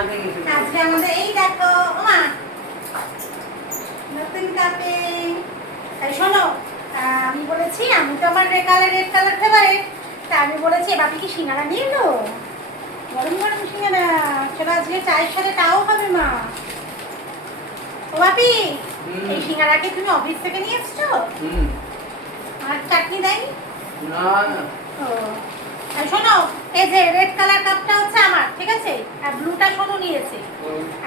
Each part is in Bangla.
আজকে আমাদের এই দেখো মা নতুন কাপিং। তাই শোনো, আমি বলেছি আমি তো আমার রেড কালার ফেভারিট, তা আমি বলেছি বাপি কি সিঙ্গারা নিয়ে এলো, গরম গরম সিঙ্গারা। চলো আজকে চায়ের সাথে তাও হবে মা। ও বাপি, এই সিঙ্গারা কি তুমি অফিস থেকে নিয়ে এসছো? আর চাটনি দেয়নি? না না। ও আর শোনো, এই যে রেড কালার কাপটা হচ্ছে আমার, ঠিক আছে? আর ব্লুটা শোনো নিয়েছে।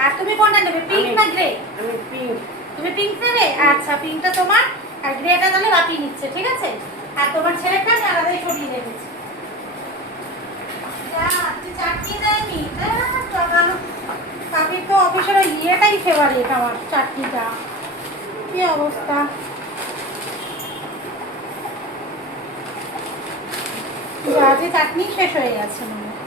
আর তুমি কোনটা নেবে, পিঙ্ক না গ্রে? আমি পিঙ্ক। তুমি পিঙ্ক নেবে? আচ্ছা, পিঙ্কটা তোমার আর গ্রেটা তাহলে বাপি নিচ্ছে, ঠিক আছে? আর তোমার ছেলেটা আমি আলাদাই সরিয়ে রেখেছি। যা, তুই চাটনি দেয়নি? বাপির তো অফিসের ওই ইয়েটাই ফেভারিট আমার, চাটনিটা। কি অবস্থা! আজকে চাটনি শেষ হয়ে গেছে মনে হয়।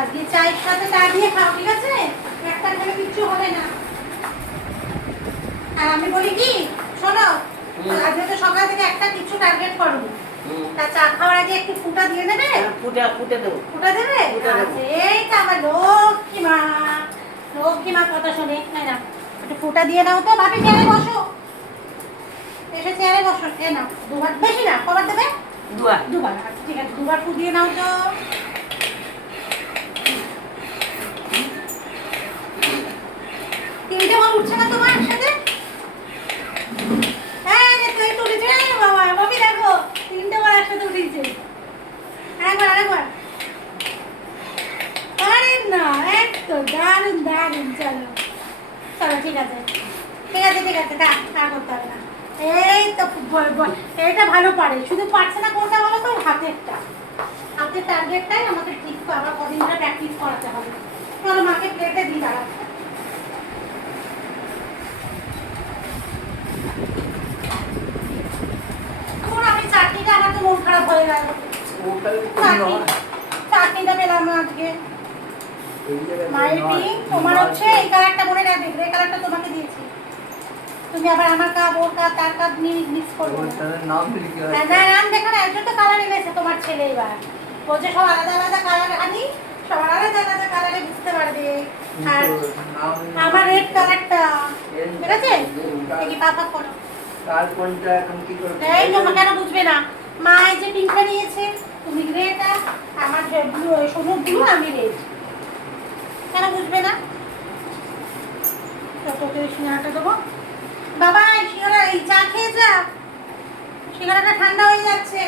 আজকে চায়ের সাথে চা দিয়ে খাও, ঠিক আছে? একটা খেলে কিচ্ছু হবে না। আর আমি বলি কি, শোনো, আজকে তো সকাল থেকে একটা কিছু টার্গেট করো, তা চা খাওয়ার আগে একটু ফুটা দিয়ে দেবে। ফুটে দেবো। ফুটা দেবে? আচ্ছা, এইটা আমার লক্ষ্মী মা কথা শোনে, তাই না? একটু ফুটা দিয়ে দাও তো। ভাবি চেয়ারে বসো, এসে চেয়ারে বসো। এ না, দুবার, বেশি না, কবার দেবে? দুবার। আচ্ছা ঠিক আছে, দুবার ফু দিয়ে নাও তো। তিনটে বার উঠছে না তোমার একসাথে? হ্যাঁ রে, তুই একটু উঠেছে বাবা, বাবি দেখো তিনটে বার একসাথে উঠেছে। আরেকবার। আরে না, একদম দারুণ। চলো ঠিক আছে, তা করতে হবে না। এই তো এটা ভালো পারে, শুধু পারছে না কোনটা বলো তো? হাতের টার্গেটটাই আমাকে ঠিক আবার কদিন ধরে প্র্যাকটিস করাতে হবে। চলো মাকে প্লেটে দিই, দাঁড়া। আমি চাটনিটা, আমার তো মন খারাপ হয়ে গেল। চাটনিটা পেলাম না আজকে। মায়ের পিঙ্ক, তোমার হচ্ছে এই কালারটা মনে রাখবে, গ্রে কালারটা তোমাকে দিয়েছি। তুমি আবার আমার কাপ, ওর কাপ, তার কাপ নিয়ে মিক্স করবে না। নাম দেখো না, একজন তো কালার এনেছে তোমার ছেলে। এবার বলছে সব আলাদা কালার আনি, সব আলাদা কালারে বুঝতে পারবে। আর আমার রেড কালারটা, ঠিক আছে? দেখি পাপা করো। কার কোনটা এখন কি করব? এই মা কেন বুঝবে না? মা এই যে পিঙ্কটা নিয়েছে, তুমি গ্রেটা, আমার ব্লু, সোনু ব্লু, আমি রেড। কেন বুঝবে না? তোকে সিঙ্গারাটা দেবো। বাবা, এই সিঙ্গারা, এই চা খেয়ে যা, সিঙ্গারাটা ঠান্ডা হয়ে যাচ্ছে।